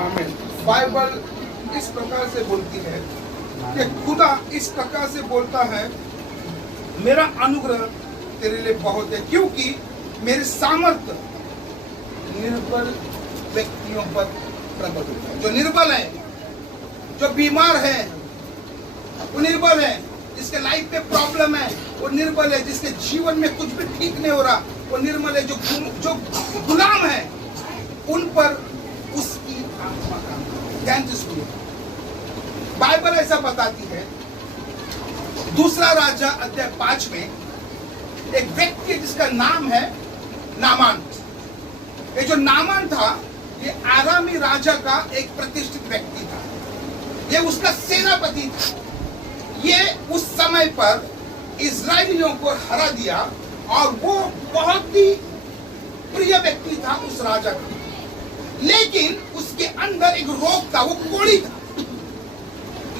आमीन। बाइबल इस प्रकार से बोलती है कि खुदा इस प्रकार से बोलता है, मेरा अनुग्रह तेरे लिए बहुत है, क्योंकि मेरी सामर्थ्य निर्बल व्यक्तियों पर प्रकट होता है। जो निर्बल है, जो बीमार है, वो निर्बल है। जिसके लाइफ में प्रॉब्लम है वो निर्बल है। जिसके जीवन में कुछ भी ठीक नहीं हो रहा वो निर्बल है। जो गुलाम है उन पर उसकी आत्मा का ध्यान। जिसको बाइबल ऐसा बताती है, दूसरा राजा अध्याय 5 में एक व्यक्ति जिसका नाम है नामान। ये जो नामान था ये आरामी राजा का एक प्रतिष्ठित व्यक्ति था। ये उसका सेनापति था। ये उस समय पर इजरायलियों को हरा दिया और वो बहुत ही प्रिय व्यक्ति था उस राजा का। लेकिन उसके अंदर एक रोग था, वो कोढ़ी था,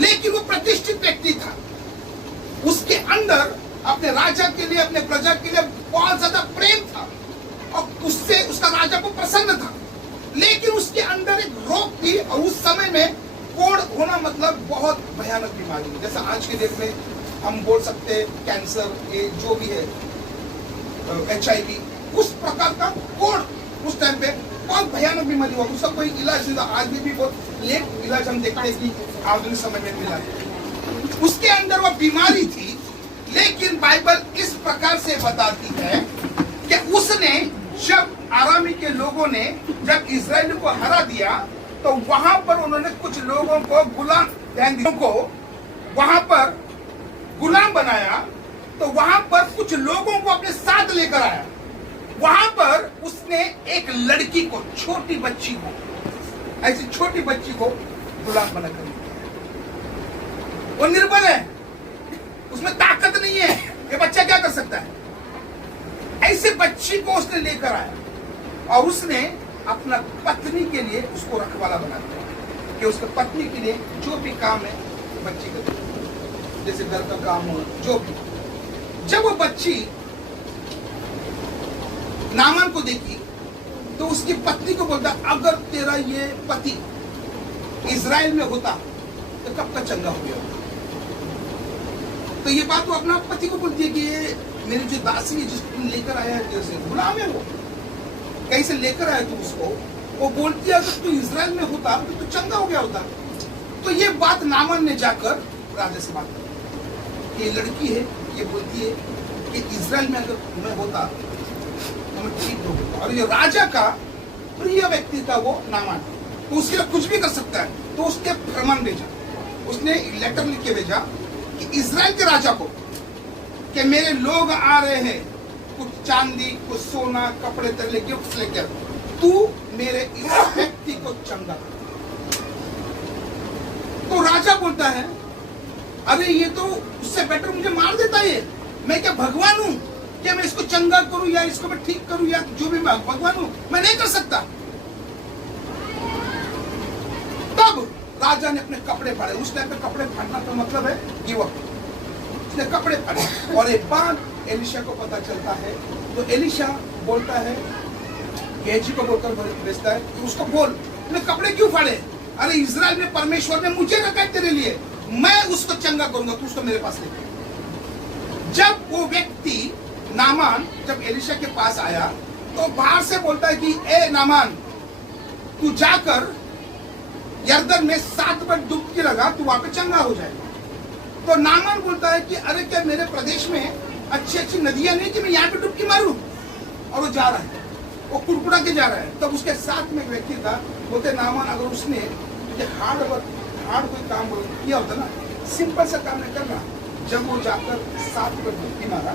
लेकिन वो प्रतिष्ठित व्यक्ति था। उसके अंदर अपने राजा के लिए, अपने प्रजा के लिए बहुत ज्यादा प्रेम था और उससे उसका राजा को प्रसन्न था। लेकिन उसके अंदर एक रोग थी और उस समय में कोढ़ होना मतलब बहुत भयानक बीमारी है। जैसा आज के डेट में हम बोल सकते हैं कैंसर, ये जो भी है, HIV, उस प्रकार का कोढ़ उस टाइम पे बहुत भयानक बीमारी हुआ। उसका कोई इलाज नहीं था। आज भी बहुत लेट इलाज हम देखते हैं कि आधुनिक समय में मिला है। उसके अंदर वो बीमारी थी। लेकिन बाइबल इस प्रकार से बताती है कि उसने जब आरामी के लोगों ने जब इजराइल को हरा दिया तो वहां पर उन्होंने कुछ लोगों को गुलाम को वहां पर गुलाम बनाया। तो वहां पर कुछ लोगों को अपने साथ लेकर आया। वहां पर उसने एक लड़की को, छोटी बच्ची को, ऐसी छोटी बच्ची को गुलाम बनाकर दिया। वो निर्बल है, उसमें ताकत नहीं है, ये बच्चा क्या कर सकता है? ऐसे बच्ची को उसने लेकर आया और उसने अपना पत्नी के लिए उसको रखवाला बना दिया कि उसके पत्नी के लिए जो भी काम है बच्ची करती, जैसे घर का काम हो, जो भी। जब वो बच्ची नामान को देखी तो उसकी पत्नी को बोलता, अगर तेरा ये पति इजराइल में होता तो कब तक चंगा हो गया। तो ये बात वो अपना पति को बोलती है कि ये मेरी जो दासी है जिसको तुम लेकर आया है, जैसे गुलाम है, वो कहीं से लेकर आया तुम उसको, वो बोलती है अगर तू इजराइल में होता तो तू चंगा हो गया होता। तो ये बात नामान ने जाकर राजा से बात की, ये लड़की है, ये बोलती है कि इजराइल में अगर मैं होता तो मैं ठीक हो गया। और ये राजा का प्रिय व्यक्ति था वो नामान, तो उसके लिए कुछ भी कर सकता है। तो उसके फरमान भेजा, उसने लेटर लिख के भेजा कि इजराइल के राजा को कि मेरे लोग आ रहे हैं, कुछ चांदी, कुछ सोना, कपड़े तेरे लिए गिफ्ट लेकर, तू मेरे इस व्यक्ति को चंगा कर। तो राजा बोलता है, अरे ये तो उससे बेटर मुझे मार देता है। मैं क्या भगवान हूं क्या मैं इसको चंगा करूं या इसको मैं ठीक करूं या जो भी, मैं भगवान हूं, मैं नहीं कर सकता। तब राजा ने अपने कपड़े फाड़े। उस टाइम पे कपड़े फाड़ना का मतलब है गिव अप। उसने कपड़े फाड़े और एक बार एलिशा को पता चलता है तो एलिशा बोलता है, गेहजी को बोलकर भेजता है कि उसको बोल, तूने कपड़े क्यों फाड़े? अरे इजराइल में परमेश्वर ने मुझे रखा है तेरे लिए, मैं उसको चंगा करूंगा, तू उसको मेरे पास लेके। जब वो व्यक्ति नामान जब एलिशा के पास आया तो बाहर से बोलता है कि ए नामान, तू जाकर यरदन में 7 बार डुबकी लगा, तू वहां पे चंगा हो जाएगा। तो नामान बोलता है कि अरे क्या मेरे प्रदेश में अच्छी अच्छी नदियां नहीं कि मैं यहाँ पे डुबकी मारूं? और वो जा रहा है, वो कुड़कुड़ा के जा रहा है। तब उसके साथ में एक व्यक्ति था, बोलते नामान अगर उसने हार्ड कोई काम किया होता ना, सिंपल सा काम नहीं करना। जब वो जाकर 7 बार डुबकी मारा,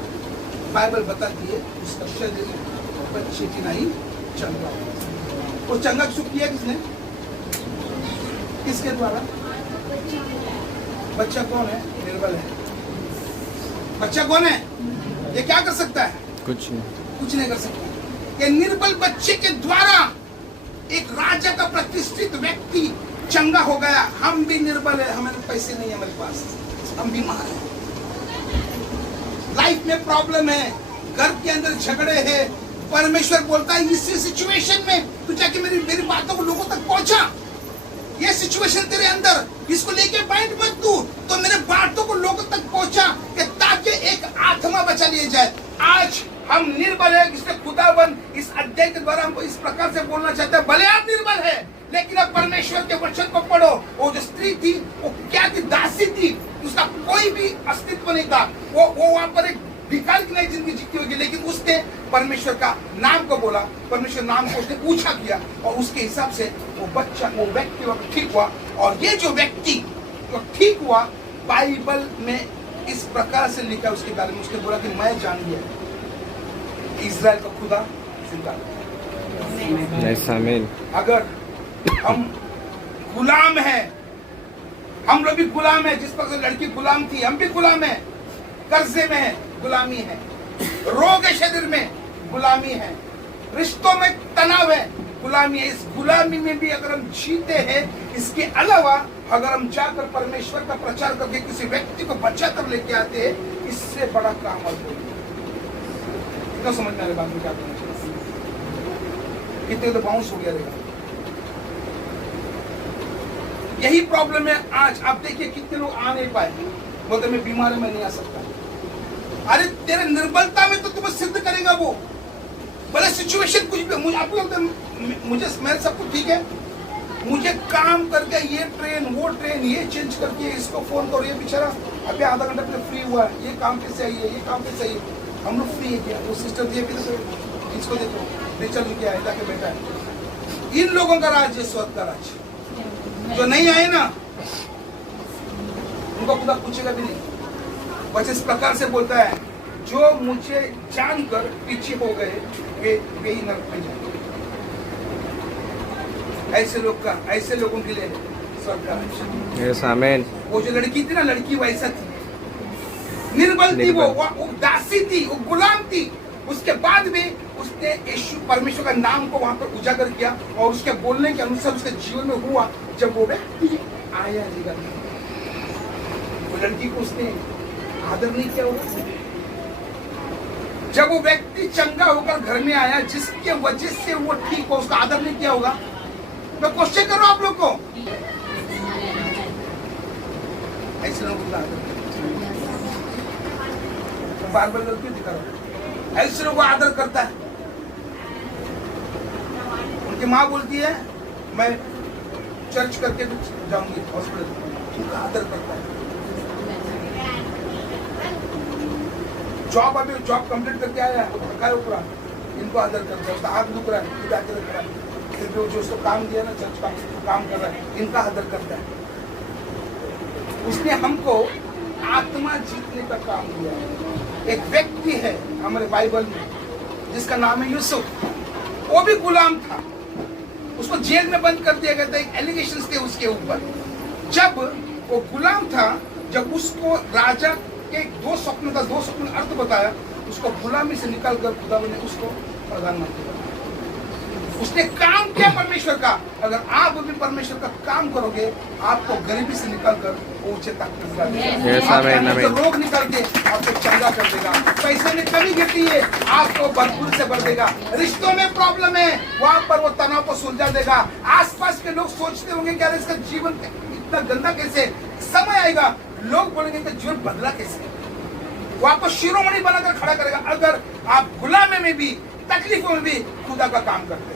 बाइबल बताती है उसका शरीर बच्चे की नहीं चंगा। वो चंगा सुख किया किसने? किसके द्वारा? बच्चा कौन है? निर्बल है। बच्चा कौन है? ये क्या कर सकता है? कुछ नहीं कर सकता। ये निर्बल बच्चे के द्वारा एक राजा का प्रतिष्ठित व्यक्ति चंगा हो गया। हम भी निर्बल है, हमें पैसे नहीं है हमारे पास, हम बीमार हैं, लाइफ में प्रॉब्लम है, घर के अंदर झगड़े हैं। परमेश्वर बोलता है इसी सिचुएशन में तू जाके मेरी बातों को लोगों तक पहुंचा, सिचुएशन तेरे अंदर, इसको लेके बैठ मत तू। तो मेरे बातों को लोगों तक पहुंचा कि ताकि एक आत्मा बचा लिया जाए। आज हम निर्बल है, इसलिए खुदावन इस अध्याय के द्वारा हमको इस प्रकार से बोलना चाहता है, भले आप निर्बल है लेकिन अब परमेश्वर के वचन को पढ़ो। वो जो स्त्री थी वो क्या थी? दासी थी, उसका कोई भी अस्तित्व नहीं था। वो वहां पर एक भिखारी की नई जिंदगी जीती होगी, लेकिन उसने परमेश्वर का नाम को बोला, परमेश्वर नाम को उसने पूछा किया और उसके हिसाब से वो बच्चा, वो व्यक्ति ठीक हुआ। और ये जो व्यक्ति जो ठीक हुआ, बाइबल में इस प्रकार से लिखा उसके बारे में, उसने बोला कि मैं जान गया इजराइल का खुदा जिंदा है। अगर हम गुलाम हैं, हम लोग भी गुलाम है, जिस प्रकार लड़की गुलाम थी, हम भी गुलाम है, कर्जे में है, गुलामी है, रोग है शरीर में, गुलामी है, रिश्तों में तनाव है, गुलामी है। इस गुलामी में भी अगर हम जीते हैं, इसके अलावा अगर हम जाकर परमेश्वर का प्रचार करके किसी व्यक्ति को बचा कर लेके आते हैं, इससे बड़ा काम और कोई नहीं। कितना समझ में आ रहा है क्या करना चाहिए? कितने तो बाउंस हो गया रहेगा। यही प्रॉब्लम है आज। आप देखिए कितने लोग आ नहीं पाए, बोलते मैं बीमार है, मैं नहीं आ सकता। अरे तेरे निर्बलता में तो तुम्हें सिद्ध करेगा वो, भले सिचुएशन कुछ भी। मुझे आपको लगता है मुझे मैं सब कुछ ठीक है, मुझे काम करके ये ट्रेन वो ट्रेन ये चेंज करके इसको फोन करो, ये बेचारा अभी आधा घंटा पहले फ्री हुआ है, ये काम पे सही है, ये काम पे सही है, हम लोग फ्री है क्या? वो सिस्टम दिए भी इसको देखो, रिचर्ज क्या है, जाके बैठा है। इन लोगों का राज है, स्वर्ग का राज। जो नहीं आए ना उनको खुदा पूछेगा भी नहीं। बस इस प्रकार से बोलता है, जो मुझे जानकर पीछे हो गए वे ही नरक में जाएंगे। ऐसे लोगों के लिए स्वर्ग का राज। आमीन। वो जो लड़की थी ना, लड़की वैसा थी, निर्बल थी, वो दासी थी, वो गुलाम थी। उसके बाद भी उसने यीशु परमेश्वर का नाम को वहां पर उजागर किया और उसके बोलने के अनुसार उसके जीवन में हुआ। जब वो व्यक्ति आया जीवन में, वो लड़की को उसने आदर नहीं किया होगा। जब वो व्यक्ति चंगा होकर घर में आया, जिसके वजह से वो ठीक हो, उसका आदर नहीं किया होगा। मैं क्वेश्चन कर रहा हूं आप लोग को, ऐसे लोगों का आदर बार बार क्यों दिखा रहा हूं? ऐसे लोगों को आदर करता है। उनकी माँ बोलती है मैं चर्च करके जाऊंगी हॉस्पिटल, उनका आदर करता है। जॉब, अभी जॉब कंप्लीट करके आया है ऊपर, इनको आदर करता है। उसका हाथ दुख रहा है, खुदा आदर कर रहा है। फिर भी जो उसको काम दिया ना, चर्च का काम कर रहा है, इनका आदर करता है। उसने हमको आत्मा जीतने का काम दिया है। एक व्यक्ति है हमारे बाइबल में जिसका नाम है यूसुफ। वो भी गुलाम था, उसको जेल में बंद कर दिया गया था, एक एलिगेशंस थे उसके ऊपर। जब वो गुलाम था, जब उसको राजा के दो स्वप्न अर्थ बताया, उसको गुलामी से निकालकर खुदा ने उसको प्रधानमंत्री बनाया। उसने काम किया परमेश्वर का। अगर आप भी परमेश्वर का काम करोगे, आपको गरीबी से निकालकर ऊंचे तक पहुंचा देगा। रोग निकाल के आपको चंगा कर देगा। पैसे में कमी गिरती है, आपको भरपूर से भर देगा। रिश्तों में प्रॉब्लम है, वहां पर वो तनाव को सुलझा देगा। आसपास के लोग सोचते होंगे कि अरे इसका जीवन इतना गंदा कैसे? समय आएगा लोग बोलेंगे कि जीवन बदला कैसे? वो आपको शिरोमणि बनाकर खड़ा करेगा। अगर आप गुलामी में भी, तकलीफों में भी खुदा का काम करते हैं।